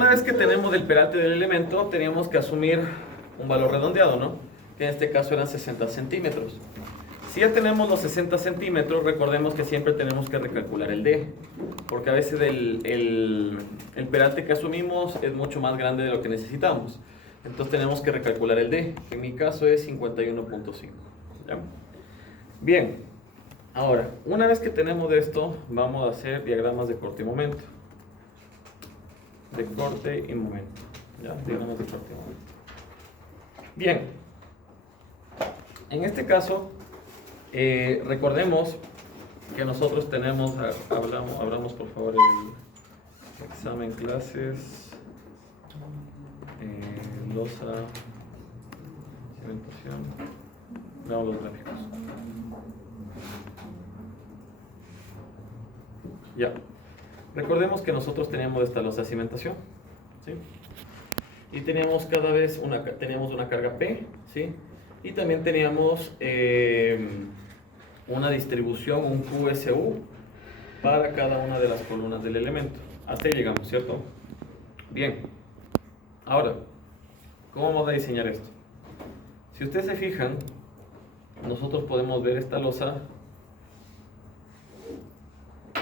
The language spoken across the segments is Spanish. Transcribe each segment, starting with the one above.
una vez que tenemos el peralte del elemento, teníamos que asumir un valor redondeado, ¿no? Que en este caso eran 60 centímetros. Si ya tenemos los 60 centímetros, recordemos que siempre tenemos que recalcular el D, porque a veces el peralte que asumimos es mucho más grande de lo que necesitamos. Entonces tenemos que recalcular el D, que en mi caso es 51.5. ¿Ya? Bien, ahora, una vez que tenemos esto, vamos a hacer diagramas de corte y momento. De corte y momento. ¿Ya? Diagramas de corte y momento. Bien, en este caso, recordemos que nosotros tenemos, abramos por favor el examen clases, losa, cimentación, veamos los gráficos. Ya, recordemos que nosotros teníamos esta losa de cimentación, ¿sí? Y teníamos teníamos una carga P, ¿sí? Y también teníamos una distribución, un QSU, para cada una de las columnas del elemento. Hasta ahí llegamos, ¿cierto? Bien. Ahora, ¿cómo vamos a diseñar esto? Si ustedes se fijan, nosotros podemos ver esta losa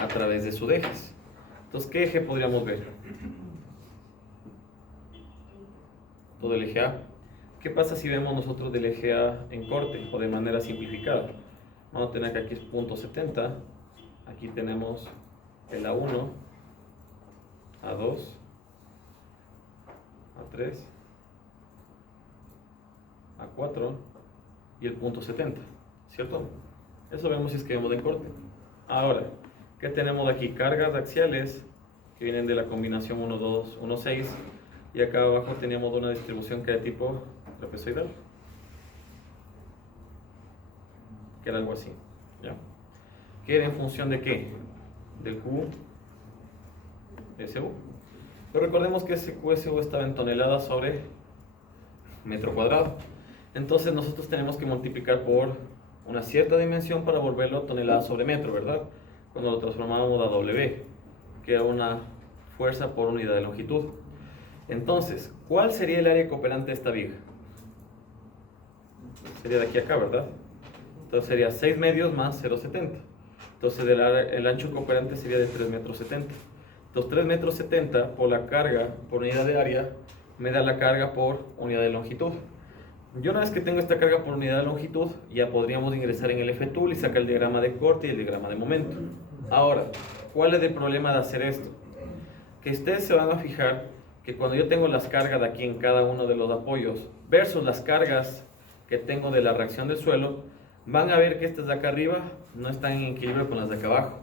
a través de sus ejes. Entonces, ¿qué eje podríamos ver? Todo el eje A. ¿Qué pasa si vemos nosotros del eje A en corte o de manera simplificada? Vamos a tener que aquí es punto 70, aquí tenemos el A1, A2, A3, A4 y el punto 70, ¿cierto? Eso vemos si es que vemos en corte. Ahora, ¿qué tenemos aquí? Cargas axiales que vienen de la combinación 1, 2, 1, 6, y acá abajo teníamos una distribución que era de tipo trapezoidal, que era algo así, ¿ya? ¿Que era en función de qué? Del QSU. Pero recordemos que ese QSU estaba en toneladas sobre metro cuadrado. Entonces nosotros tenemos que multiplicar por una cierta dimensión para volverlo a toneladas sobre metro, ¿verdad? Cuando lo transformábamos a W, que era una fuerza por unidad de longitud. Entonces, ¿cuál sería el área cooperante de esta viga? Sería de aquí a acá, ¿verdad? Entonces sería 6 medios más 0,70. Entonces el ancho cooperante sería de 3,70 metros. Entonces 3,70 metros por la carga por unidad de área me da la carga por unidad de longitud. Yo una vez que tengo esta carga por unidad de longitud, ya podríamos ingresar en el F-Tool y sacar el diagrama de corte y el diagrama de momento. Ahora, ¿cuál es el problema de hacer esto? Que ustedes se van a fijar que cuando yo tengo las cargas de aquí en cada uno de los apoyos versus las cargas que tengo de la reacción del suelo, van a ver que estas de acá arriba no están en equilibrio con las de acá abajo.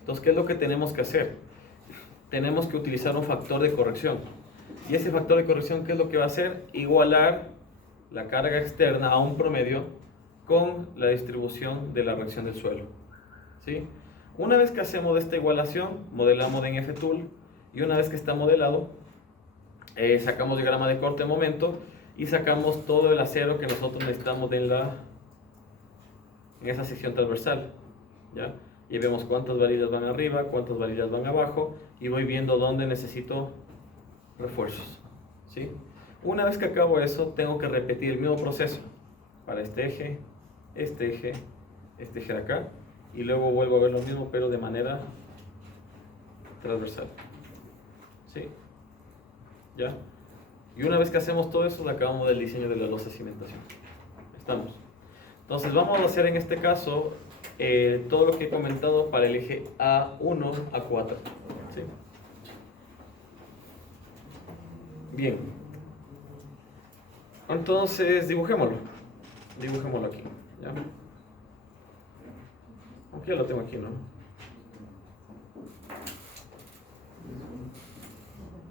Entonces, ¿qué es lo que tenemos que hacer? Tenemos que utilizar un factor de corrección. Y ese factor de corrección, ¿qué es lo que va a hacer? Igualar la carga externa a un promedio con la distribución de la reacción del suelo, ¿sí? Una vez que hacemos esta igualación, modelamos en F-Tool, y una vez que está modelado, sacamos diagrama de corte de momento y sacamos todo el acero que nosotros necesitamos en esa sección transversal, ¿ya? Y vemos cuántas varillas van arriba, cuántas varillas van abajo, y voy viendo dónde necesito refuerzos, ¿sí? Una vez que acabo eso, tengo que repetir el mismo proceso para este eje de acá, y luego vuelvo a ver lo mismo, pero de manera transversal, ¿sí? ¿Ya? Y una vez que hacemos todo eso, acabamos del diseño de la losa de cimentación. ¿Estamos? Entonces vamos a hacer en este caso todo lo que he comentado para el eje A1, A4, ¿sí? Bien. Entonces dibujémoslo aquí, ¿ya? Aunque ya lo tengo aquí, ¿no?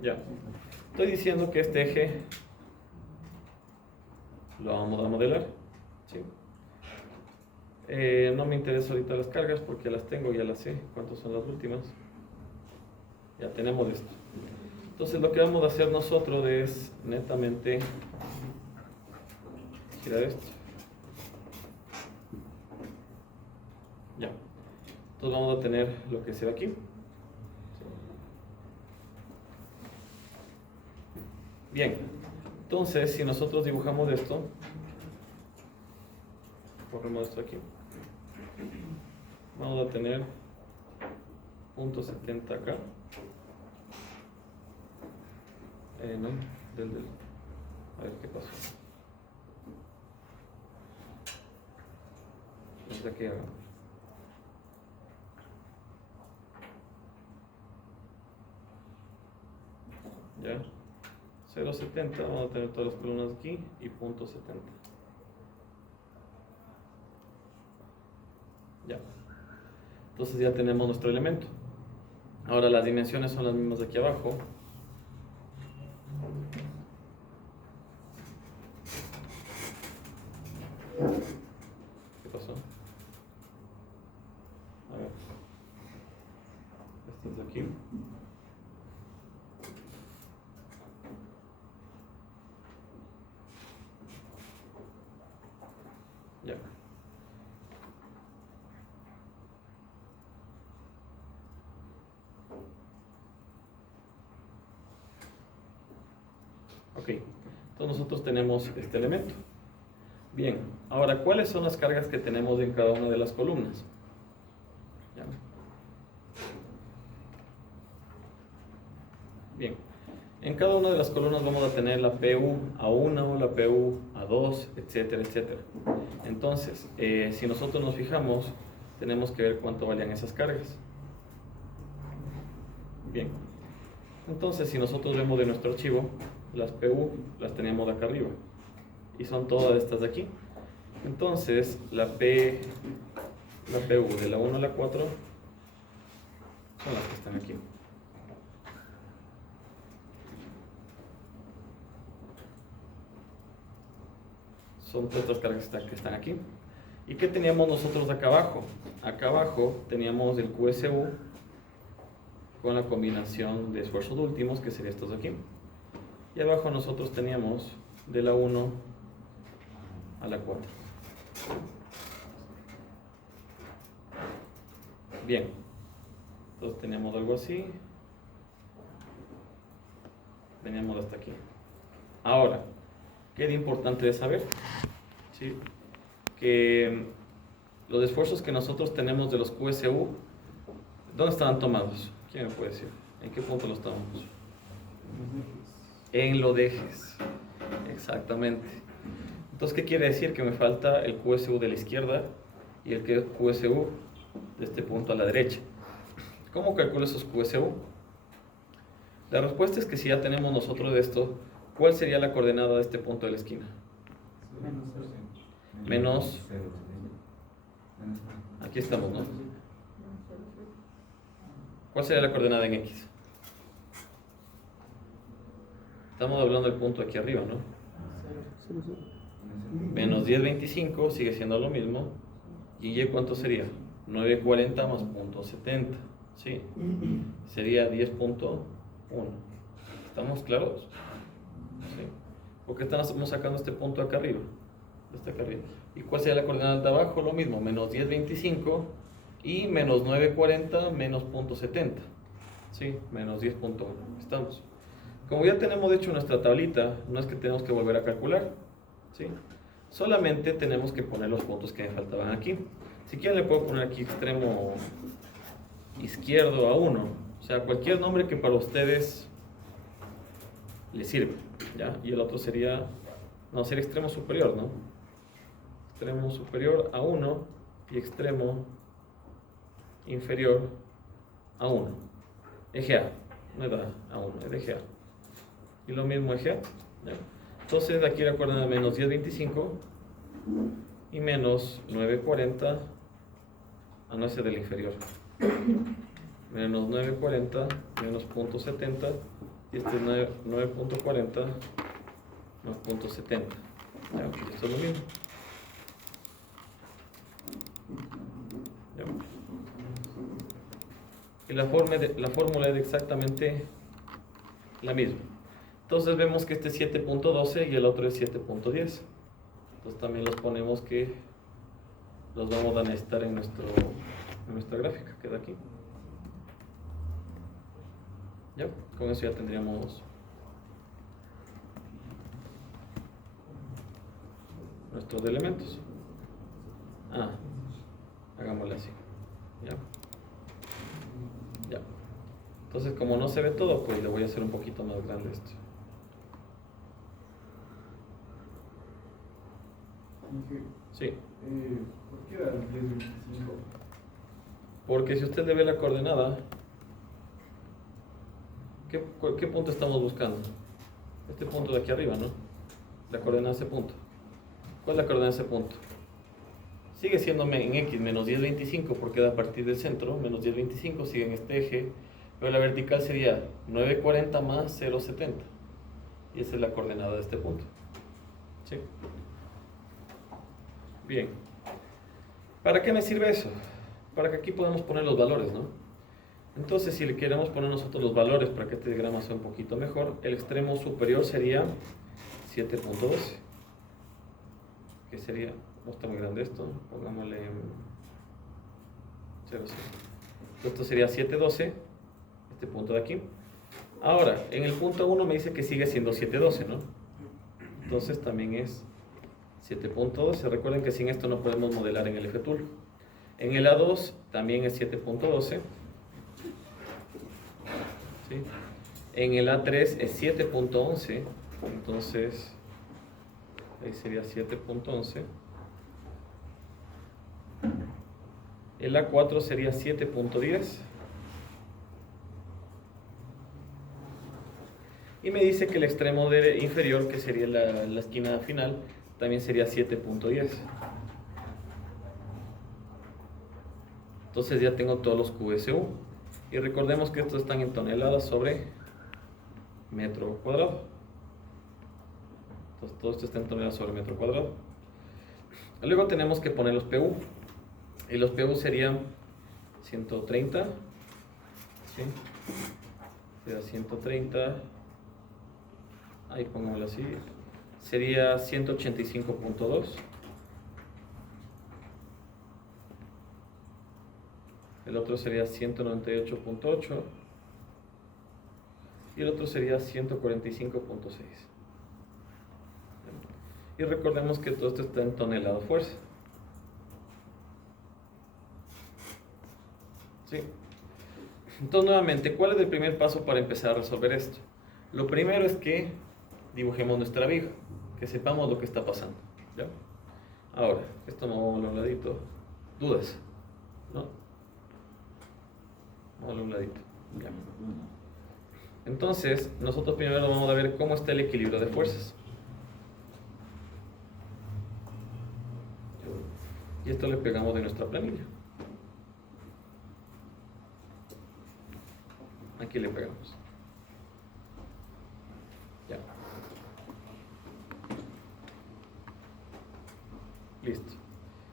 Ya. Estoy diciendo que este eje lo vamos a modelar, ¿sí? No me interesa ahorita las cargas porque las tengo, ya las sé. ¿Cuántas son las últimas? Ya tenemos esto. Entonces lo que vamos a hacer nosotros es netamente girar esto. Ya. Entonces vamos a tener lo que se ve aquí. Bien, entonces si nosotros dibujamos esto, corremos esto aquí, vamos a tener punto 70 acá. No, a ver qué pasó. Desde aquí haga. Ya. 0,70, vamos a tener todas las columnas aquí y punto 70. Ya. Entonces ya tenemos nuestro elemento. Ahora las dimensiones son las mismas de aquí abajo. ¿Qué pasó? A ver. Esto es de aquí. Ya. Ok, entonces nosotros tenemos este elemento. Bien, ahora, ¿cuáles son las cargas que tenemos en cada una de las columnas? ¿Ya? Bien, en cada una de las columnas vamos a tener la PU A1, la PU A2, etcétera, etcétera. Entonces, si nosotros nos fijamos, tenemos que ver cuánto valían esas cargas. Bien, entonces si nosotros vemos de nuestro archivo, las PU las teníamos acá arriba y son todas estas de aquí. Entonces la PU de la 1 a la 4 son las que están aquí. Son todas estas cargas que están aquí. ¿Y qué teníamos nosotros acá abajo? Acá abajo teníamos el QSU con la combinación de esfuerzos últimos, que sería estos de aquí. Y abajo nosotros teníamos de la 1 a la 4. Bien, entonces teníamos algo así. Veníamos hasta aquí. Ahora, ¿qué es importante de saber? ¿Sí? Que los esfuerzos que nosotros tenemos de los QSU, ¿dónde estaban tomados? ¿Quién me puede decir? ¿En qué punto los tomamos? En los ejes. Exactamente. Entonces, ¿qué quiere decir? Que me falta el QSU de la izquierda y el QSU de este punto a la derecha. ¿Cómo calculo esos QSU? La respuesta es que si ya tenemos nosotros esto, ¿cuál sería la coordenada de este punto de la esquina? Menos. Aquí estamos, ¿no? ¿Cuál sería la coordenada en X? Estamos hablando del punto aquí arriba, ¿no? Menos 10,25 sigue siendo lo mismo. ¿Y Y cuánto sería? 9,40 más punto 70. ¿Sí? Sería 10,1. ¿Estamos claros? ¿Sí? ¿Por qué estamos sacando este punto acá arriba? Este acá arriba. ¿Y cuál sería la coordenada de abajo? Lo mismo, menos 10,25 y menos 9,40 menos punto 70. ¿Sí? Menos 10,1. ¿Estamos? Como ya tenemos hecho nuestra tablita, no es que tenemos que volver a calcular, ¿sí? Solamente tenemos que poner los puntos que me faltaban aquí. Si quieren le puedo poner aquí extremo izquierdo a 1, o sea, cualquier nombre que para ustedes les sirva, ¿ya? Y el otro sería, no, sería extremo superior, ¿no? Extremo superior a 1 y extremo inferior a 1. Eje A, no es A 1, es eje A. Y lo mismo eje A, ¿ya? Entonces aquí la coordenada menos 10,25 y menos 9,40, no, ese del inferior, menos 9,40 menos punto 70 y este es 9,40 más punto 70. ¿Ya? Esto es lo mismo. ¿Ya? Y la fórmula es exactamente la misma. Entonces vemos que este es 7,12 y el otro es 7,10. Entonces también los ponemos que los vamos a necesitar en nuestra gráfica, queda aquí. ¿Ya? Con eso ya tendríamos nuestros elementos. Hagámosle así. ¿Ya? Ya. Entonces, como no se ve todo, pues le voy a hacer un poquito más grande esto. Sí. ¿Por qué era 10.25? Porque si usted le ve la coordenada, ¿qué punto estamos buscando? Este punto de aquí arriba, ¿no? La coordenada de ese punto. ¿Cuál es la coordenada de ese punto? Sigue siendo en X menos 10.25 porque da a partir del centro, menos 10.25, sigue en este eje, pero la vertical sería 9.40 más 0.70. Y esa es la coordenada de este punto. ¿Sí? Bien. ¿Para qué me sirve eso? Para que aquí podamos poner los valores, ¿no? Entonces, si le queremos poner nosotros los valores para que este diagrama sea un poquito mejor, el extremo superior sería 7.12. Que sería, no está muy grande esto, ¿no? Pongámosle 0,5. Esto sería 7.12, este punto de aquí. Ahora, en el punto 1 me dice que sigue siendo 7.12, ¿no? Entonces también es 7.12. Recuerden que sin esto no podemos modelar en el eje tool. En el A2 también es 7.12. ¿Sí? En el A3 es 7.11. Entonces, ahí sería 7.11. El A4 sería 7.10. Y me dice que el extremo inferior, que sería la esquina final, también sería 7.10. Entonces ya tengo todos los QSU. Y recordemos que estos están en toneladas sobre metro cuadrado. Entonces todo esto está en toneladas sobre metro cuadrado. Luego tenemos que poner los PU. Y los PU serían 130. ¿Sí? Sería 130. Ahí pongámoslo así. Sería 185.2. El otro sería 198.8. Y el otro sería 145.6. Y recordemos que todo esto está en tonelada fuerza. ¿Sí? Entonces, nuevamente, ¿cuál es el primer paso para empezar a resolver esto? Lo primero es que dibujemos nuestra viga, que sepamos lo que está pasando. ¿Ya? Ahora, esto movámoslo a un ladito. ¿Dudas? ¿No? Movámoslo a un ladito. Ya. Entonces, nosotros primero vamos a ver cómo está el equilibrio de fuerzas. Y esto le pegamos de nuestra planilla. Aquí le pegamos. Ya. Listo.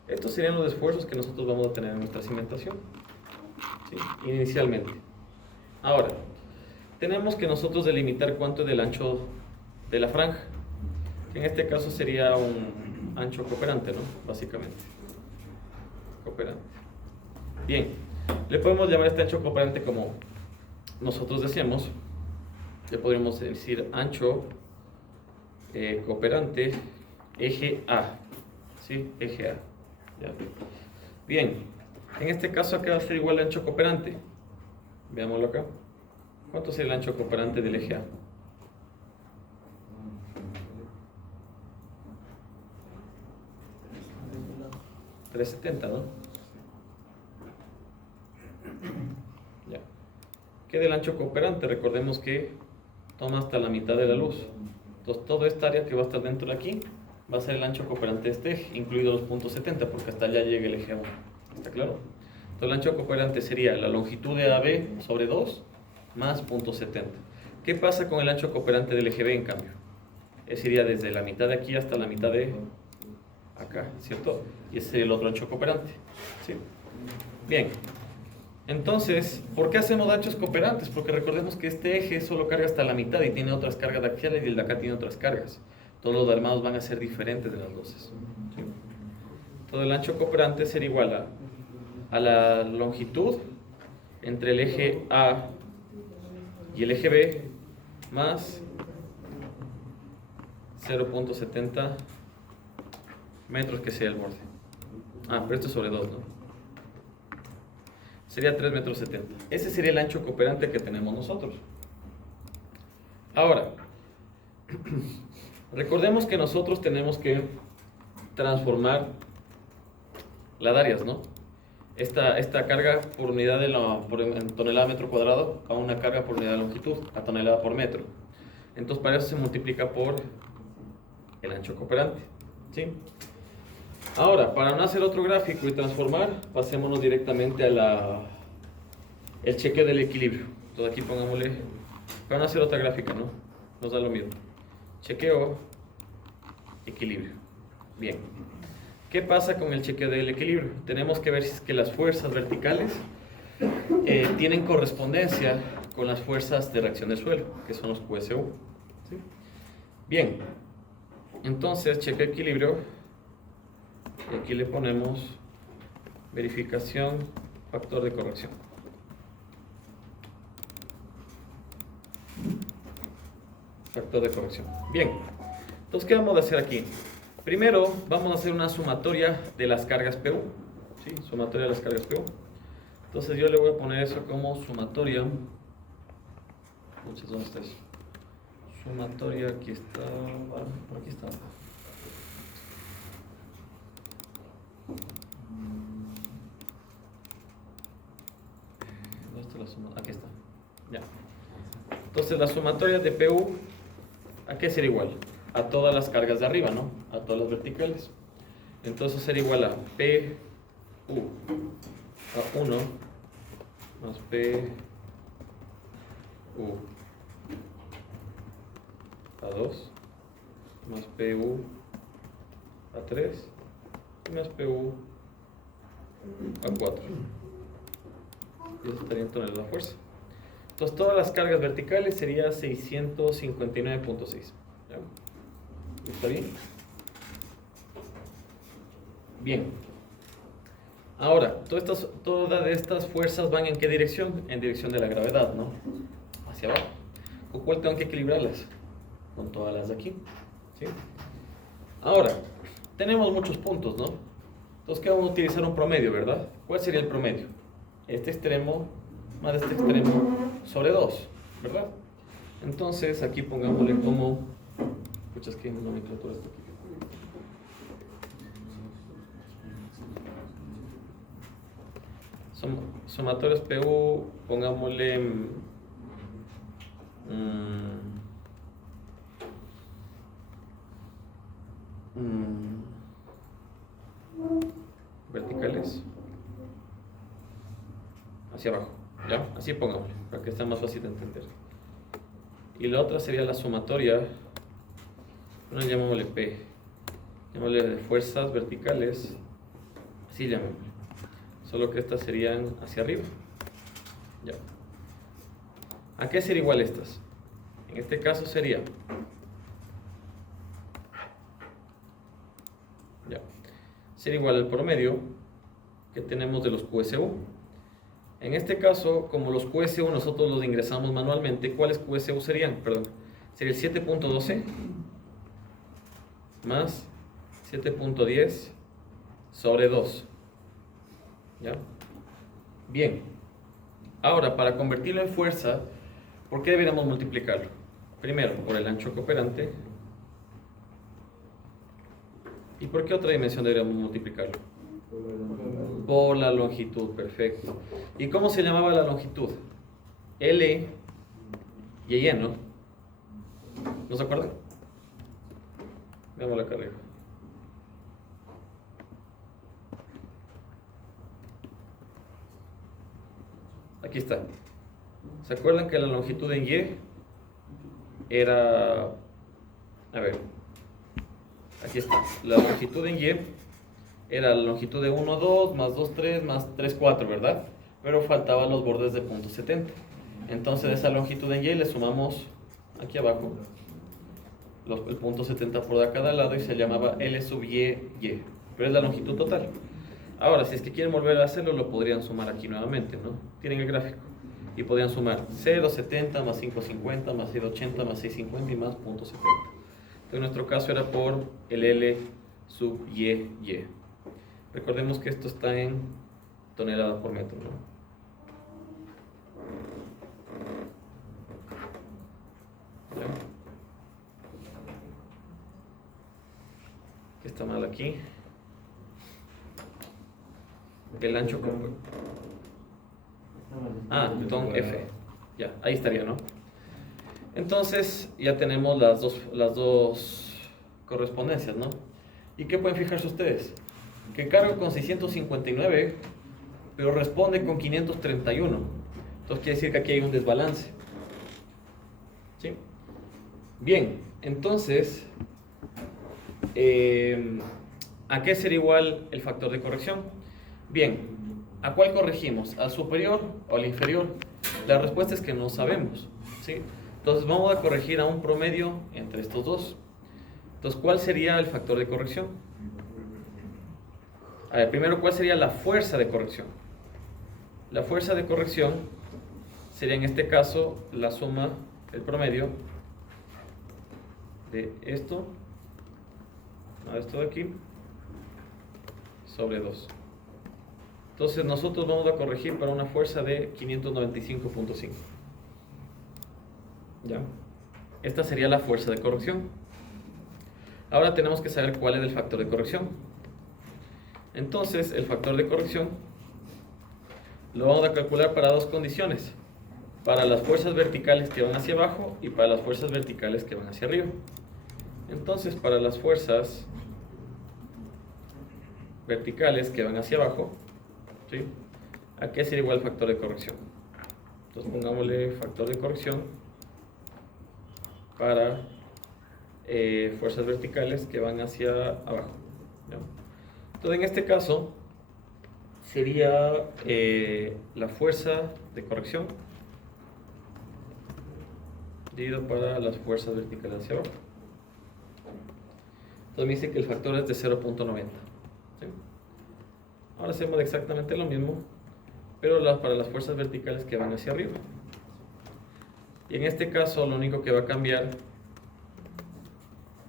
Estos serían los esfuerzos que nosotros vamos a tener en nuestra cimentación. ¿Sí? Inicialmente. Ahora, tenemos que nosotros delimitar cuánto es del ancho de la franja. En este caso sería un ancho cooperante, ¿no? Básicamente. Cooperante. Bien. Le podemos llamar este ancho cooperante como nosotros decíamos. Le podríamos decir ancho cooperante eje A. ¿Sí? Eje A. ¿Ya? Bien. En este caso acá va a ser igual al ancho cooperante. Veámoslo acá. ¿Cuánto es el ancho cooperante del eje A? $370, ¿no? Ya. ¿Qué del ancho cooperante? Recordemos que toma hasta la mitad de la luz. Entonces, toda esta área que va a estar dentro de aquí va a ser el ancho cooperante de este eje, incluido los puntos 70, porque hasta allá llega el eje A1. ¿Está claro? Entonces, el ancho cooperante sería la longitud de AB sobre 2 más punto 70. ¿Qué pasa con el ancho cooperante del eje B, en cambio? Ese iría desde la mitad de aquí hasta la mitad de acá, ¿cierto? Y ese sería el otro ancho cooperante. ¿Sí? Bien. Entonces, ¿por qué hacemos anchos cooperantes? Porque recordemos que este eje solo carga hasta la mitad y tiene otras cargas axiales y el de acá tiene otras cargas. Todos los armados van a ser diferentes de las dosis. ¿Sí? Todo el ancho cooperante será igual a la longitud entre el eje A y el eje B más 0.70 metros que sea el borde. Ah, pero esto es sobre 2, ¿no? Sería 3 metros 70. Ese sería el ancho cooperante que tenemos nosotros. Ahora, recordemos que nosotros tenemos que transformar la Darias, ¿no? Esta carga por unidad en tonelada metro cuadrado a una carga por unidad de longitud, a tonelada por metro. Entonces, para eso se multiplica por el ancho cooperante, ¿sí? Ahora, para no hacer otro gráfico y transformar, pasémonos directamente a el chequeo del equilibrio. Entonces aquí pongámosle, para no hacer otra gráfica, ¿no? Nos da lo mismo. Chequeo, equilibrio. Bien. ¿Qué pasa con el chequeo del equilibrio? Tenemos que ver si es que las fuerzas verticales tienen correspondencia con las fuerzas de reacción del suelo, que son los QSU. ¿Sí? Bien. Entonces, chequeo equilibrio. Y aquí le ponemos verificación, factor de corrección. Factor de corrección. Bien. Entonces, ¿qué vamos a hacer aquí? Primero, vamos a hacer una sumatoria de las cargas PU. ¿Sí? Sumatoria de las cargas PU. Entonces, yo le voy a poner eso como sumatoria. ¿Dónde está eso? Sumatoria, aquí está. Por aquí está. ¿Dónde está la suma? Aquí está. Ya. Entonces, la sumatoria de PU, ¿a qué será igual? A todas las cargas de arriba, ¿no? A todas las verticales. Entonces será igual a PU a 1 más PU a 2 más PU a 3 y más PU a 4. Y eso estaría en toneladas de fuerza. Entonces todas las cargas verticales sería 659.6. ¿Ya? ¿Está bien? Bien. Ahora, todas estas fuerzas van ¿en qué dirección? En dirección de la gravedad, ¿no? Hacia abajo. ¿Con cuál tengo que equilibrarlas? Con todas las de aquí. ¿Sí? Ahora, tenemos muchos puntos, ¿no? Entonces, ¿qué vamos a utilizar? Un promedio, ¿verdad? ¿Cuál sería el promedio? Este extremo más este extremo sobre 2, ¿verdad? Entonces, aquí pongámosle como... Escuchas que nomenclatura está aquí. Sumatorios PU, pongámosle verticales hacia abajo, ¿ya? Así pongámosle, para que sea más fácil de entender. Y la otra sería la sumatoria, bueno, llamémosle P, llamémosle de fuerzas verticales, así llamémosle. Solo que estas serían hacia arriba. Ya. ¿A qué sería igual estas? En este caso sería... Ya. Sería igual al promedio que tenemos de los QSU. En este caso, como los QSU nosotros los ingresamos manualmente, ¿cuáles QSU serían? Perdón. Sería el 7.12 más 7.10 sobre 2. ¿Ya? Bien. Ahora, para convertirlo en fuerza, ¿por qué deberíamos multiplicarlo? Primero, por el ancho cooperante. ¿Y por qué otra dimensión deberíamos multiplicarlo? Por la longitud, perfecto. ¿Y cómo se llamaba la longitud? L y Y, ¿no? ¿No se acuerdan? Veámosla acá arriba. Aquí está. ¿Se acuerdan que la longitud en Y era... A ver. Aquí está. La longitud en Y era la longitud de 1, 2, más 2, 3, más 3, 4, ¿verdad? Pero faltaban los bordes de punto 70. Entonces a esa longitud en Y le sumamos aquí abajo el punto 70 por cada lado y se llamaba L sub Y, Y. Pero es la longitud total. Ahora, si es que quieren volver a hacerlo, lo podrían sumar aquí nuevamente, ¿no? Tienen el gráfico. Y podrían sumar 0,70 más 5,50 más 0,80 más 6,50 y más 0,70. Entonces, en nuestro caso era por el L sub y. Recordemos que esto está en toneladas por metro, ¿no? ¿Ya? ¿Qué está mal aquí? El ancho botón F. Ya, ahí estaría, ¿no? Entonces ya tenemos las dos correspondencias, ¿no? ¿Y qué pueden fijarse ustedes? Que cargo con 659, pero responde con 531. Entonces quiere decir que aquí hay un desbalance. ¿Sí? Bien, entonces, ¿a qué sería igual el factor de corrección? Bien, ¿a cuál corregimos? ¿Al superior o al inferior? La respuesta es que no sabemos, ¿sí? Entonces vamos a corregir a un promedio entre estos dos. Entonces, ¿cuál sería el factor de corrección? A ver, primero, ¿cuál sería la fuerza de corrección? La fuerza de corrección sería en este caso la suma, el promedio de esto de aquí sobre 2. Entonces nosotros vamos a corregir para una fuerza de 595.5. ¿Ya? Esta sería la fuerza de corrección. Ahora tenemos que saber cuál es el factor de corrección. Entonces el factor de corrección lo vamos a calcular para dos condiciones: para las fuerzas verticales que van hacia abajo y para las fuerzas verticales que van hacia arriba. Entonces, para las fuerzas verticales que van hacia abajo, ¿sí? ¿A qué sería igual el factor de corrección? Entonces pongámosle factor de corrección para fuerzas verticales que van hacia abajo, ¿ya? Entonces en este caso sería la fuerza de corrección dividido para las fuerzas verticales hacia abajo. Entonces me dice que el factor es de 0.90. ¿Sí? Ahora hacemos exactamente lo mismo, pero para las fuerzas verticales que van hacia arriba. Y en este caso lo único que va a cambiar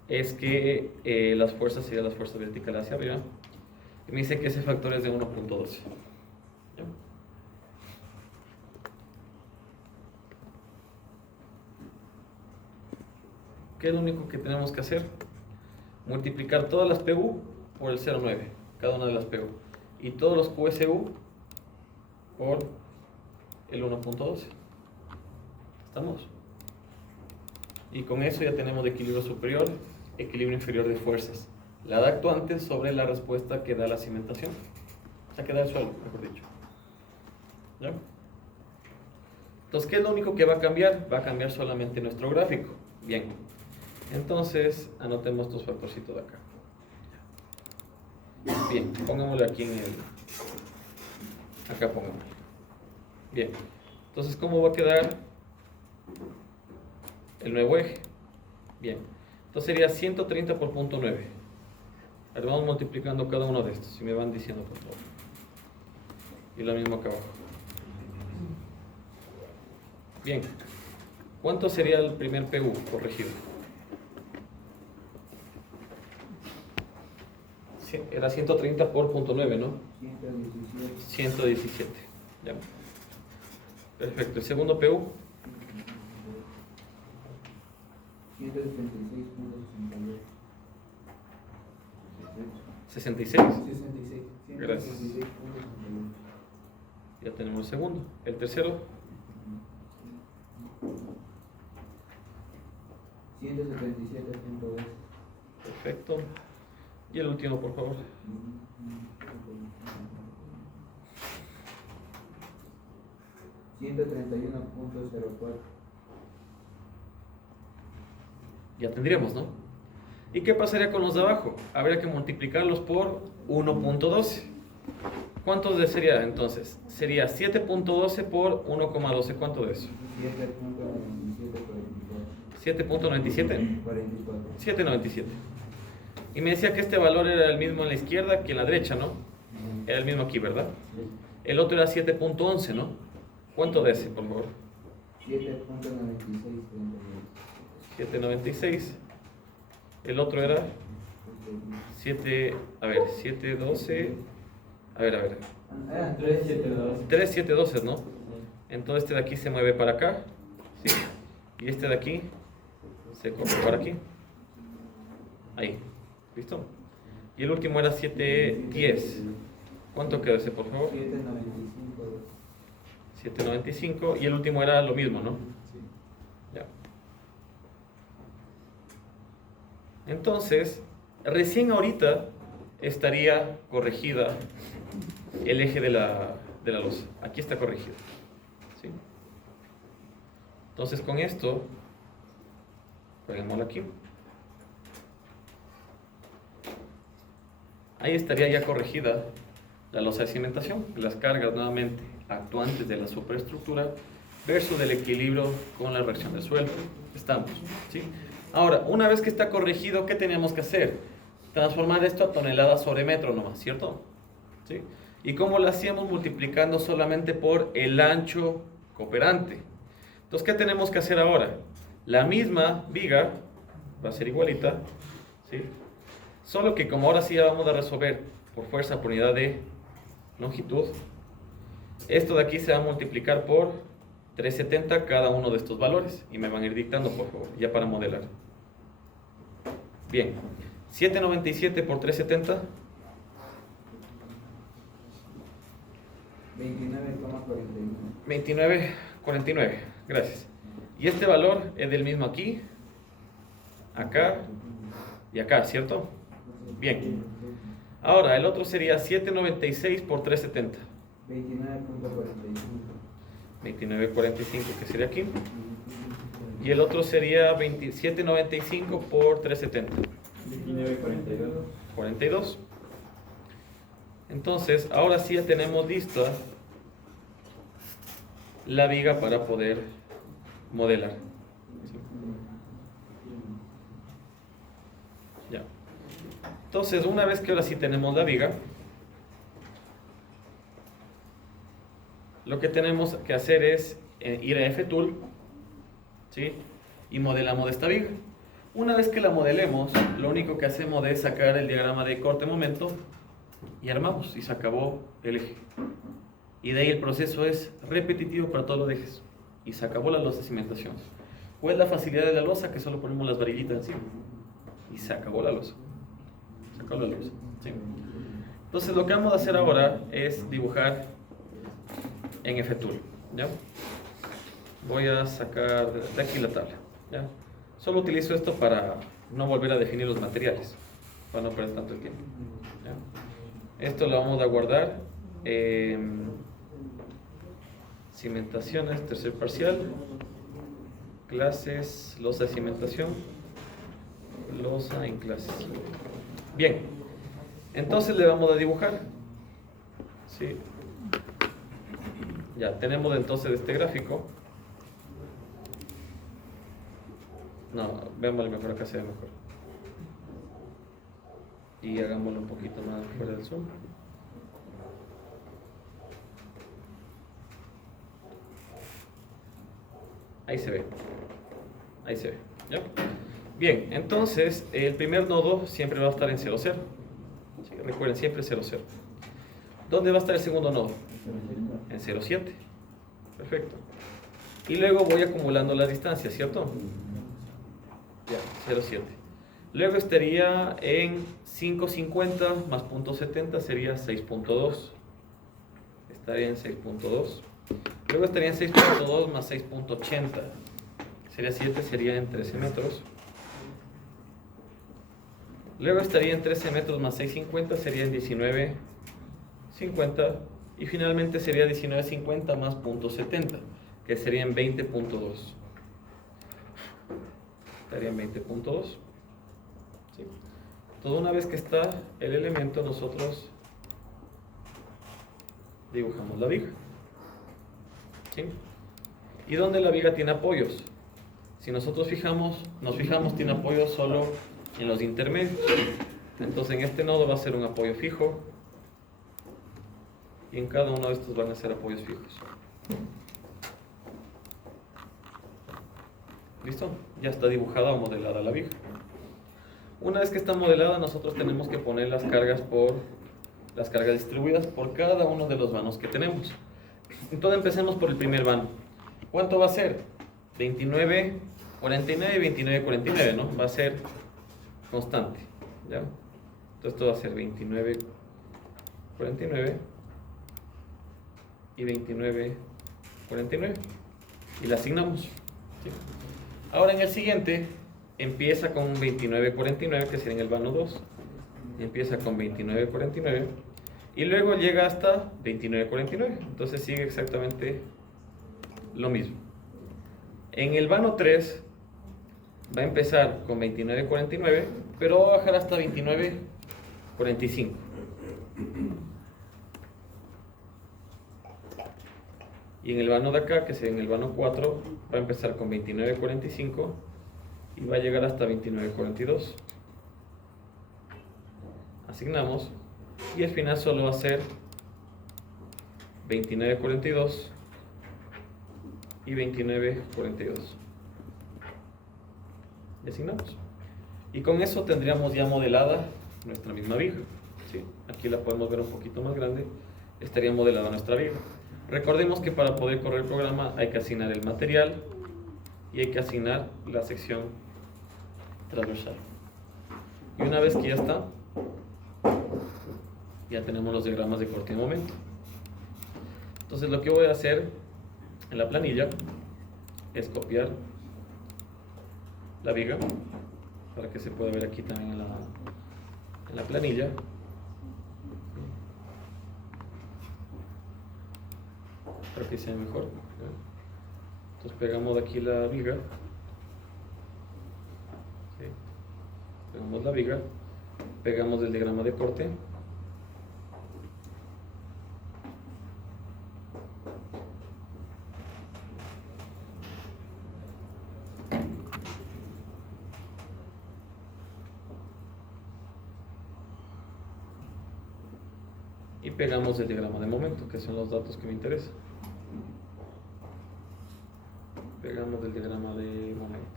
es que las fuerzas serían las fuerzas verticales hacia arriba. Y me dice que ese factor es de 1.12. ¿Qué es lo único que tenemos que hacer? Multiplicar todas las PU por el 0.9, cada una de las PU, y todos los QSU por el 1.12. ¿Estamos? Y con eso ya tenemos equilibrio superior, equilibrio inferior de fuerzas. La da actuante sobre la respuesta que da la cimentación. O sea, que da el suelo, mejor dicho. ¿Ya? Entonces, ¿qué es lo único que va a cambiar? Va a cambiar solamente nuestro gráfico. Bien. Entonces, anotemos estos factorcitos de acá. Bien, pongámoslo aquí en el... Acá pongámoslo. Bien. Entonces, ¿cómo va a quedar el nuevo eje? Bien. Entonces sería 130 por punto 9. Ahora vamos multiplicando cada uno de estos. Y me van diciendo por favor. Y lo mismo acá abajo. Bien. ¿Cuánto sería el primer PU corregido? Era 130 por punto 9, ¿no? 117. Ya. Perfecto. El segundo PU. 66. Gracias. Ya tenemos el segundo. El tercero. 177.2. Perfecto. Y el último, por favor. 131.04. Ya tendríamos, ¿no? ¿Y qué pasaría con los de abajo? Habría que multiplicarlos por 1.12. ¿Cuántos sería entonces? Sería 7.12 por 1,12. ¿Cuánto de eso? 7.97. 7.97. Y me decía que este valor era el mismo en la izquierda que en la derecha, ¿no? Era el mismo aquí, ¿verdad? El otro era 7.11, ¿no? ¿Cuánto de ese, por favor? 7.96. 7.96. El otro era 7, a ver, 7, 12. A ver. Eran 3, 7, 2. 3, 7, 12, ¿no? Entonces este de aquí se mueve para acá, ¿sí? Y este de aquí se corre para aquí. Ahí, ¿listo? Y el último era 7, 10. ¿Cuánto queda ese, por favor? 795. 7,95. Y el último era lo mismo, ¿no? Sí. Ya. Entonces, recién ahorita estaría corregida el eje de la losa. Aquí está corregido. ¿Sí? Entonces, con esto, peguémoslo aquí. Ahí estaría ya corregida la losa de cimentación, las cargas nuevamente actuantes de la superestructura versus el equilibrio con la reacción del suelo. Estamos, ¿sí? Ahora, una vez que está corregido, ¿qué teníamos que hacer? Transformar esto a toneladas sobre metro nomás, ¿cierto? ¿Sí? ¿Y cómo lo hacíamos? Multiplicando solamente por el ancho cooperante. Entonces, ¿qué tenemos que hacer ahora? La misma viga va a ser igualita, ¿sí? Solo que como ahora sí ya vamos a resolver por fuerza por unidad de longitud, esto de aquí se va a multiplicar por 370 cada uno de estos valores. Y me van a ir dictando, por favor, ya para modelar. Bien, 797 por 370. 29,49. 29,49. Gracias. Y este valor es del mismo aquí, acá y acá, ¿cierto? Bien. Ahora, el otro sería 796 por 370. 29,45. 29,45, que sería aquí. Y el otro sería 27,95 por 370. 29,42. 42. Entonces, ahora sí ya tenemos lista la viga para poder modelar. ¿Sí? Ya. Entonces, una vez que ahora sí tenemos la viga, lo que tenemos que hacer es ir a F-Tool, ¿sí? Y modelamos esta viga. Una vez que la modelemos, lo único que hacemos es sacar el diagrama de corte-momento y armamos, y se acabó el eje. Y de ahí el proceso es repetitivo para todos los ejes. Y se acabó la losa de cimentación. ¿Cuál es la facilidad de la losa? Que solo ponemos las varillitas encima. Y se acabó la losa. Se acabó la losa. ¿Sí? Entonces lo que vamos a hacer ahora es dibujar en F-Tool. ¿Ya? Voy a sacar de aquí la tabla. ¿Ya? Solo utilizo esto para no volver a definir los materiales, para no perder tanto el tiempo. ¿Ya? Esto lo vamos a guardar. Cimentaciones, tercer parcial. Clases, losa de cimentación. Losa en clases. Bien. Entonces le vamos a dibujar. ¿Sí? Ya tenemos entonces este gráfico. No, veámoslo mejor, acá se ve mejor. Y hagámoslo un poquito más fuera del zoom. Ahí se ve. Ahí se ve. ¿Ya? Bien, entonces el primer nodo siempre va a estar en 0, 0. ¿Sí? Recuerden, siempre 0, 0. ¿Dónde va a estar el segundo nodo? En 0, 7. Perfecto. Y luego voy acumulando las distancias, ¿cierto? Ya, 0, 7. Luego estaría en 5,50 más 0,70 sería 6,2. Estaría en 6,2. Luego estaría en 6,2 más 6,80. Sería 7, sería en 13 metros. Luego estaría en 13 metros más 6,50, sería en 19,50. Y finalmente sería 19,50 más 0,70, que sería en 20,2. Estaría en 20,2. ¿Sí? Entonces, una vez que está el elemento, nosotros dibujamos la viga. ¿Sí? ¿Y dónde la viga tiene apoyos? Si nosotros nos fijamos, tiene apoyos solo en los intermedios. Entonces en este nodo va a ser un apoyo fijo. Y en cada uno de estos van a ser apoyos fijos. ¿Listo? Ya está dibujada o modelada la viga. Una vez que está modelada, nosotros tenemos que poner las cargas distribuidas por cada uno de los vanos que tenemos. Entonces empecemos por el primer vano. ¿Cuánto va a ser? 29, 49 y 29, 49, ¿no? Va a ser constante, ¿ya? Entonces esto va a ser 29, 49 y 29, 49. Y la asignamos, ¿sí? Ahora en el siguiente empieza con 29, 49, que sería en el vano 2. Empieza con 29, 49 y luego llega hasta 29, 49. Entonces sigue exactamente lo mismo. En el vano 3 va a empezar con 29, 49, pero va a bajar hasta 29, 45. Y en el vano de acá, que sería en el vano 4, va a empezar con 29, 45 y va a llegar hasta 29, 42. Asignamos y el final solo va a ser 29, 42 y 29, 42. Y asignamos. Y con eso tendríamos ya modelada nuestra misma viga. ¿Sí? Aquí la podemos ver un poquito más grande. Estaría modelada nuestra viga. Recordemos que para poder correr el programa hay que asignar el material y hay que asignar la sección transversal. Y una vez que ya está, ya tenemos los diagramas de corte y momento. Entonces lo que voy a hacer en la planilla es copiar la viga para que se pueda ver aquí también en la planilla. Para que sea mejor. Entonces pegamos de aquí la viga. ¿Sí? Pegamos la viga. Pegamos el diagrama de corte. Y pegamos el diagrama de momento, que son los datos que me interesan. Pegamos el diagrama de momento.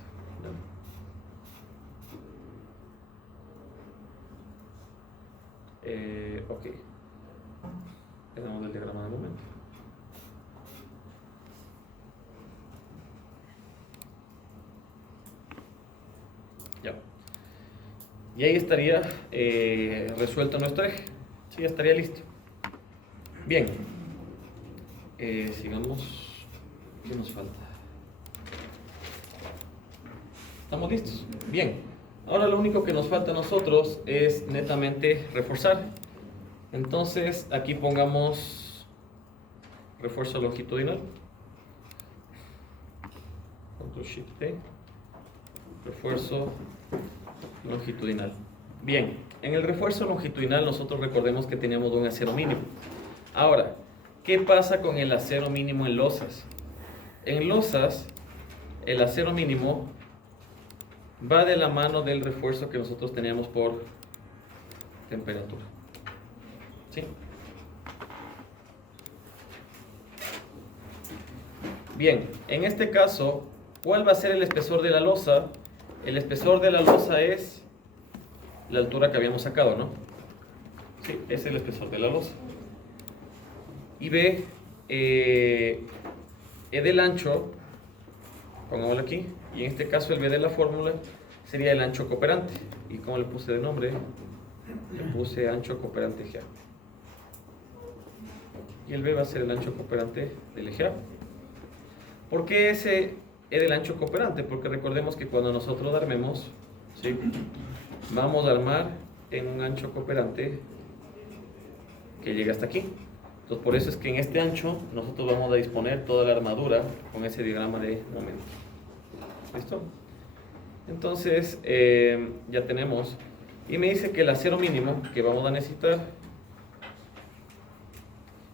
Ok. Pegamos el diagrama de momento. Ya. Y ahí estaría resuelto nuestro eje. Sí, ya estaría listo. Bien. Sigamos. ¿Qué nos falta? ¿Estamos listos? Bien. Ahora lo único que nos falta a nosotros es netamente reforzar. Entonces aquí pongamos refuerzo longitudinal. Ctrl+Shift+T. Refuerzo longitudinal. Bien, en el refuerzo longitudinal nosotros recordemos que teníamos un acero mínimo. Ahora, ¿qué pasa con el acero mínimo en losas? En losas, el acero mínimo va de la mano del refuerzo que nosotros teníamos por temperatura. ¿Sí? Bien, en este caso, ¿cuál va a ser el espesor de la losa? El espesor de la losa es la altura que habíamos sacado, ¿no? Sí, es el espesor de la losa. Y B, E del ancho, pongámoslo aquí, y en este caso el B de la fórmula sería el ancho cooperante. ¿Y cómo le puse de nombre? Le puse ancho cooperante eje A. Y el B va a ser el ancho cooperante del eje A. ¿Por qué ese E del ancho cooperante? Porque recordemos que cuando nosotros armemos, ¿sí?, vamos a armar en un ancho cooperante que llega hasta aquí. Entonces por eso es que en este ancho nosotros vamos a disponer toda la armadura con ese diagrama de momento. ¿Listo? Entonces ya tenemos, y me dice que el acero mínimo que vamos a necesitar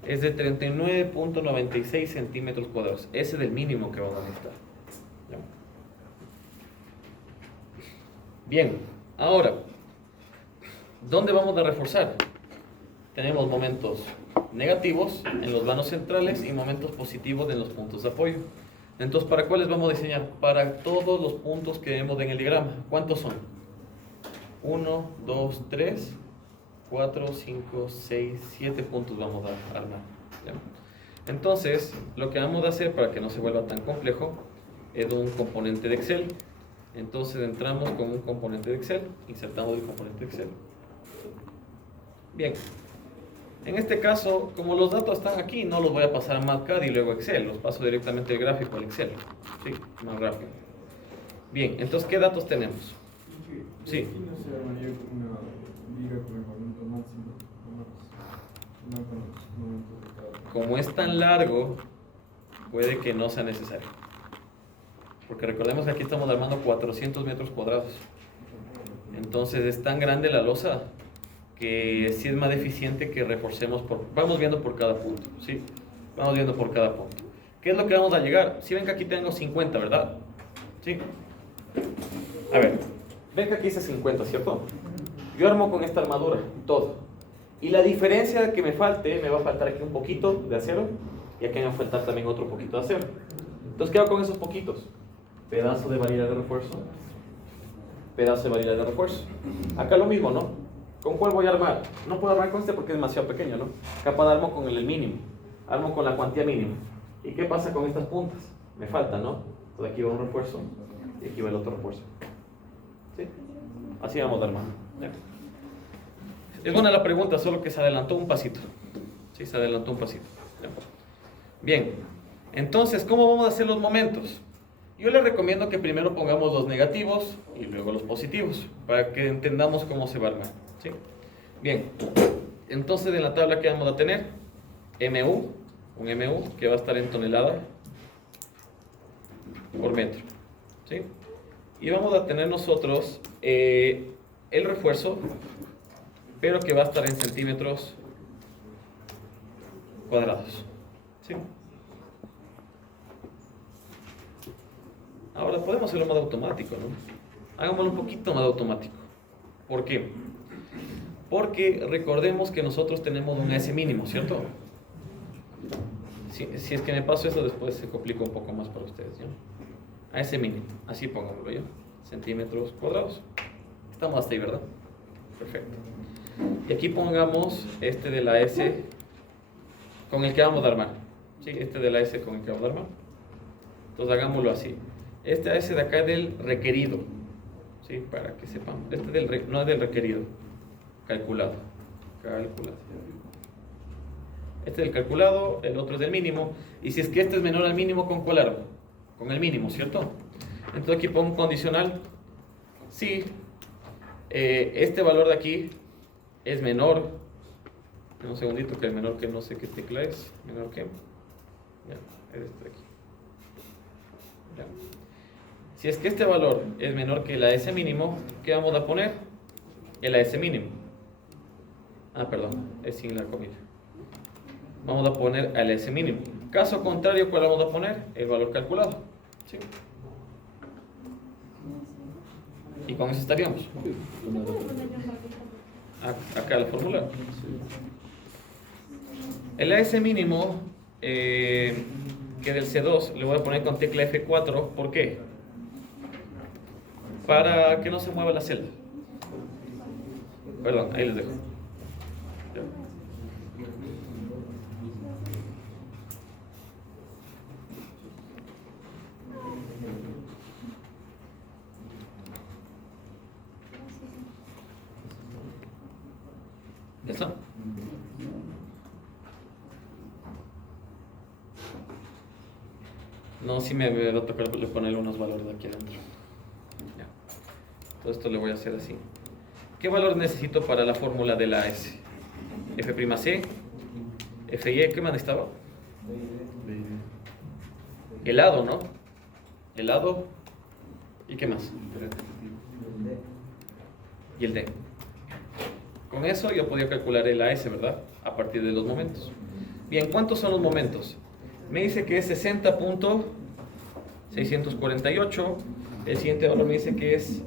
es de 39.96 centímetros cuadrados. Ese es el mínimo que vamos a necesitar. ¿Ya? Bien, ahora, ¿dónde vamos a reforzar? Tenemos momentos negativos en los vanos centrales y momentos positivos en los puntos de apoyo. Entonces, ¿para cuáles vamos a diseñar? Para todos los puntos que vemos en el diagrama. ¿Cuántos son? 1, 2, 3, 4, 5, 6, 7 puntos vamos a armar. ¿Ya? Entonces, lo que vamos a hacer para que no se vuelva tan complejo es un componente de Excel. Entonces entramos con un componente de Excel, insertamos el componente de Excel. Bien, en este caso, como los datos están aquí, no los voy a pasar a MATCAD y luego a Excel, los paso directamente del gráfico al Excel. Sí, más rápido. Bien, entonces, ¿qué datos tenemos? Sí. Aquí no se armaría como una liga con el momento máximo, no con los momentos de cada. Como es tan largo, puede que no sea necesario. Porque recordemos que aquí estamos armando 400 metros cuadrados. Entonces es tan grande la losa que sí es más eficiente que reforcemos vamos viendo por cada punto, ¿sí? Vamos viendo por cada punto. ¿Qué es lo que vamos a llegar? Si ven que aquí tengo 50, ¿verdad? ¿Sí? A ver, ven que aquí dice 50, ¿cierto? Yo armo con esta armadura, todo. Y la diferencia que me falte, me va a faltar aquí un poquito de acero y aquí me va a faltar también otro poquito de acero. Entonces, ¿qué hago con esos poquitos? Pedazo de varilla de refuerzo, pedazo de varilla de refuerzo. Acá lo mismo, ¿no? ¿Con cuál voy a armar? No puedo armar con este porque es demasiado pequeño, ¿no? Capaz armo con el mínimo, armo con la cuantía mínima. ¿Y qué pasa con estas puntas? Me falta, ¿no? Entonces aquí va un refuerzo y aquí va el otro refuerzo. ¿Sí? Así vamos a armar. ¿Ya? Es buena la pregunta, solo que se adelantó un pasito. Sí, se adelantó un pasito. ¿Ya? Bien, entonces, ¿cómo vamos a hacer los momentos? Yo les recomiendo que primero pongamos los negativos y luego los positivos, para que entendamos cómo se va a armar. ¿Sí? Bien, entonces en la tabla que vamos a tener, MU, un MU que va a estar en tonelada por metro. ¿Sí? Y vamos a tener nosotros el refuerzo, pero que va a estar en centímetros cuadrados. ¿Sí? Ahora podemos hacerlo más automático, ¿no? Hagámoslo un poquito más automático. ¿Por qué? Porque recordemos que nosotros tenemos un S mínimo, ¿cierto? Si es que me paso eso, después se complica un poco más para ustedes, ¿ya? A S mínimo, así pongámoslo yo, centímetros cuadrados. Estamos hasta ahí, ¿verdad? Perfecto. Y aquí pongamos este de la S con el que vamos a armar. ¿Sí? Este de la S con el que vamos a armar. Entonces hagámoslo así. Este S de acá es del requerido. ¿Sí? Para que sepamos. Este no es del requerido. Calculado. Este es el calculado, el otro es del mínimo. Y si es que este es menor al mínimo, ¿con cuál armo? Con el mínimo, ¿cierto? Entonces aquí pongo un condicional. Si este valor de aquí es menor, un segundito que es menor que no sé qué tecla es, menor que, ya, es este de aquí. Ya. Si es que este valor es menor que el AS mínimo, ¿qué vamos a poner? El AS mínimo. Perdón, es sin la comilla. Vamos a poner el AS mínimo. Caso contrario, ¿cuál vamos a poner? El valor calculado. ¿Sí? Y con eso estaríamos. Acá la fórmula. El AS mínimo, que del C2, le voy a poner con tecla F4. ¿Por qué? Para que no se mueva la celda. Perdón, ahí les dejo. ¿Ya está? No, sí me va a tocar ponerle unos valores aquí adentro. Ya. Todo esto le voy a hacer así. ¿Qué valor necesito para la fórmula de la S? F'C, Fy, ¿qué más necesitaba? El lado, ¿no? El lado. ¿Y qué más? Y el D. Con eso yo podía calcular el AS, ¿verdad? A partir de los momentos. Bien, ¿cuántos son los momentos? Me dice que es 60.648. El siguiente valor me dice que es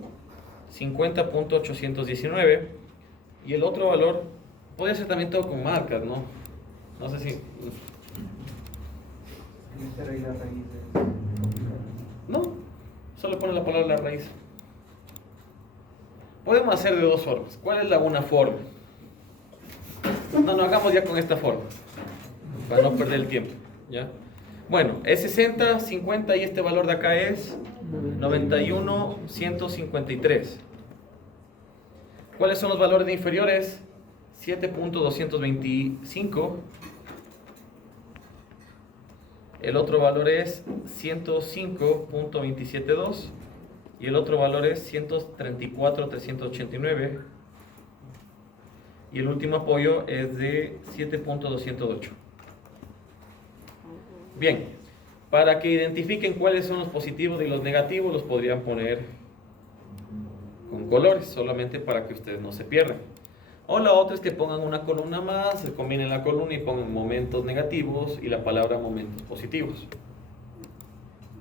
50.819. Y el otro valor, podría ser también todo con marcas, ¿no? No sé si... No, solo pone la palabra la raíz. podemos hacer de dos formas. ¿Cuál es la una forma? No, no, hagamos ya con esta forma, para no perder el tiempo, ¿ya? Bueno, es 60, 50 y este valor de acá es 91, 153. ¿Cuáles son los valores de inferiores? 7.225. El otro valor es 105.272 y el otro valor es 134.389 y el último apoyo es de 7.208. Bien, para que identifiquen cuáles son los positivos y los negativos, los podrían poner con colores, solamente para que ustedes no se pierdan. O la otra es que pongan una columna más, se combinen la columna y pongan momentos negativos y la palabra momentos positivos.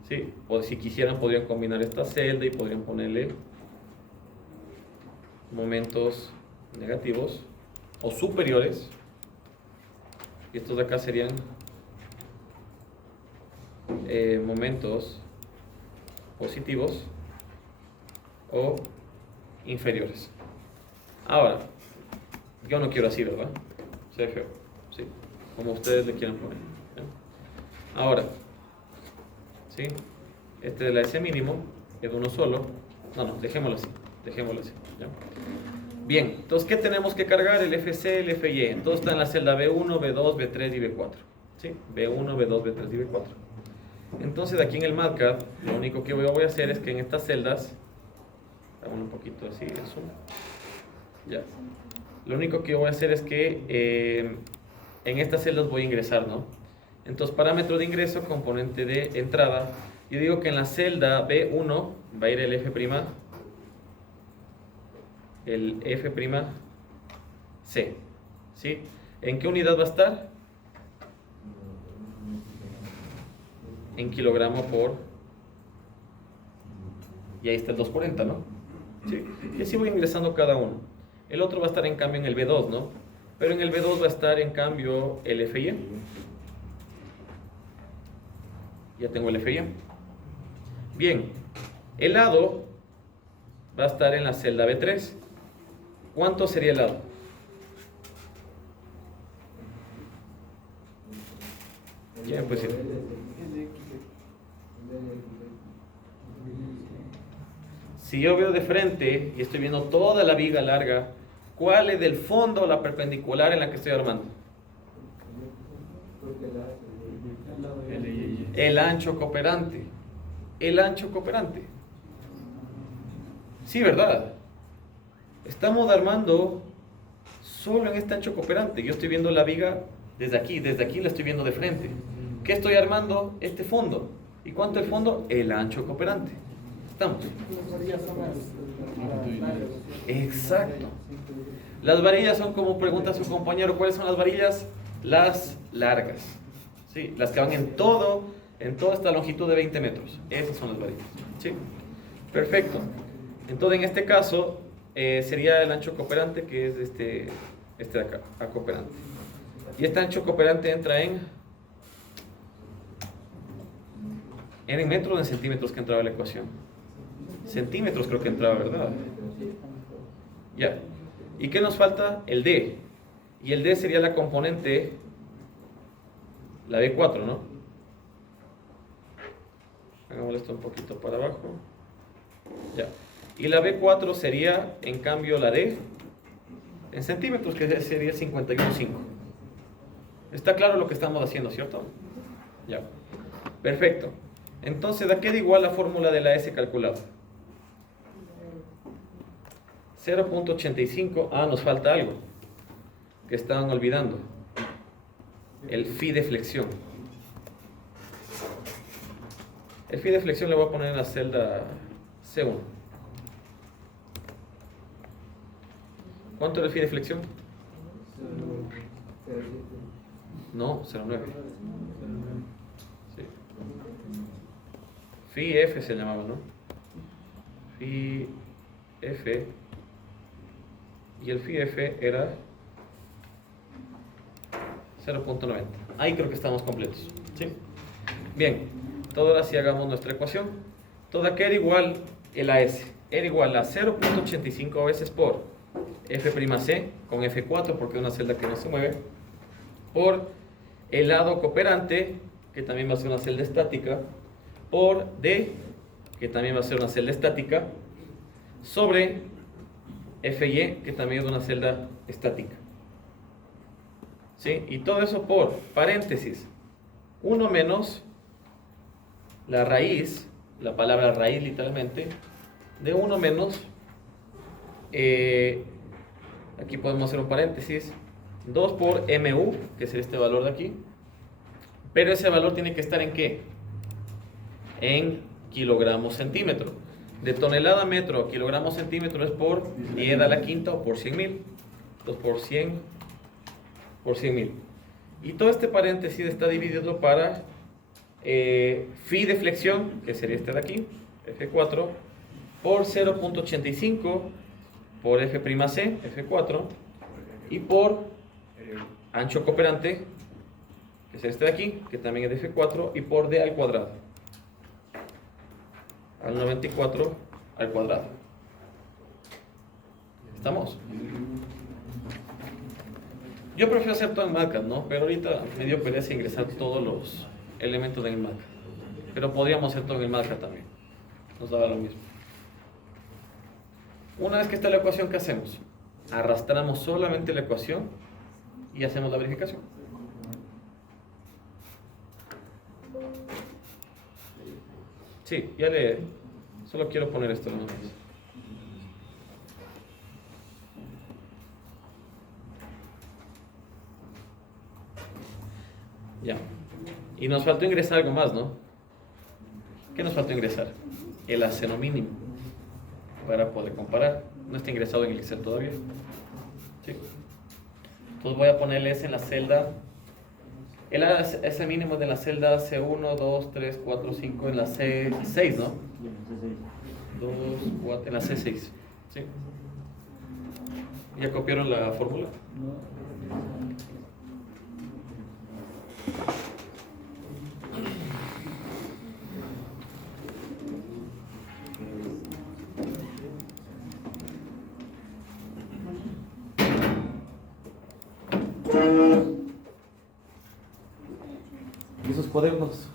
¿Sí? O si quisieran podrían combinar esta celda y podrían ponerle momentos negativos o superiores. Y estos de acá serían momentos positivos o inferiores. Ahora, yo no quiero así, ¿verdad? Se ve feo, ¿sí? Como ustedes le quieran poner, ¿ya? Ahora, ¿sí? Este de la S mínimo es uno solo. No, dejémoslo así, ¿ya? Bien, entonces, ¿qué tenemos que cargar? El FC, el FY. Entonces está en la celda B1, B2, B3 y B4, ¿sí? B1, B2, B3 y B4. Entonces, aquí en el MATLAB, lo único que voy a hacer es que en estas celdas, hagamos un poquito así, eso, ya. Lo único que voy a hacer es que en estas celdas voy a ingresar, ¿no? Entonces, parámetro de ingreso, componente de entrada. Yo digo que en la celda B1 va a ir el F'C, ¿sí? ¿En qué unidad va a estar? En kilogramo por... Y ahí está el 240, ¿no? ¿Sí? Y así voy ingresando cada uno. El otro va a estar en cambio en el B2, ¿no? Pero en el B2 va a estar en cambio el FY. Ya tengo el FY. Bien, el lado va a estar en la celda B3. ¿Cuánto sería el lado? Ya, pues sí. Si yo veo de frente y estoy viendo toda la viga larga, ¿cuál es del fondo la perpendicular en la que estoy armando? El ancho cooperante. El ancho cooperante. Sí, ¿verdad? Estamos armando solo en este ancho cooperante. Yo estoy viendo la viga desde aquí la estoy viendo de frente. ¿Qué estoy armando? Este fondo. ¿Y cuánto es el fondo? El ancho cooperante. ¿Estamos? Exacto. Las varillas son como pregunta su compañero, ¿cuáles son las varillas? Las largas. ¿Sí? Las que van en toda esta longitud de 20 metros. Esas son las varillas. ¿Sí? Perfecto. Entonces, en este caso, sería el ancho cooperante, que es este de acá, acooperante. Y este ancho cooperante entra en metros o en centímetros que entraba la ecuación. Centímetros creo que entraba, ¿verdad? Ya. ¿Y qué nos falta? El D. Y el D sería la componente, la B4, ¿no? Hagámosle esto un poquito para abajo. Ya. Y la B4 sería, en cambio, la D en centímetros, que sería 51.5. Está claro lo que estamos haciendo, ¿cierto? Ya. Perfecto. Entonces, ¿a qué da igual la fórmula de la S calculada? 0.85. Ah, nos falta algo que estaban olvidando. El phi de flexión. El phi de flexión le voy a poner en la celda C1. ¿Cuánto era el phi de flexión? No, 0.9. Sí. Phi F se llamaba, ¿no? Phi F. Y el phi F era 0.90. Ahí creo que estamos completos. ¿Sí? Bien. Todo ahora sí hagamos nuestra ecuación. Toda que era igual el AS. era igual a 0.85 veces por F'C con F4 porque es una celda que no se mueve, por el lado cooperante, que también va a ser una celda estática, por D, que también va a ser una celda estática, sobre Fy, que también es una celda estática. ¿Sí? Y todo eso por paréntesis 1 menos la raíz, la palabra raíz literalmente, de 1 menos, aquí podemos hacer un paréntesis, 2 por mu, que es este valor de aquí, pero ese valor tiene que estar ¿en qué? En kilogramos centímetro. De tonelada a metro a kilogramos centímetro es por 10 a la quinta o por 100.000. Entonces por 100.000. Y todo este paréntesis está dividido para phi de flexión, que sería este de aquí, F4, por 0.85 por F'C, F4, y por ancho cooperante, que es este de aquí, que también es de F4, y por D al cuadrado, al 94 al cuadrado. ¿Estamos? Yo prefiero hacer todo en MATLAB, ¿no? Pero ahorita me dio pereza ingresar todos los elementos en el MATLAB. Pero podríamos hacer todo en el MATLAB también. Nos daba lo mismo. Una vez que está la ecuación, ¿qué hacemos? Arrastramos solamente la ecuación y hacemos la verificación. Sí, ya le... Solo quiero poner esto en nomás. Ya. Y nos faltó ingresar algo más, ¿no? ¿Qué nos faltó ingresar? El aceno mínimo para poder comparar. No está ingresado en el Excel todavía. ¿Sí? Entonces voy a ponerle ese en la celda. Ese mínimo de la celda C1, 2, 3, 4, 5 en la C6, ¿no? 2, 4, en la C6. ¿Sí? ¿Ya copiaron la fórmula? ¿Y esos cuadernos?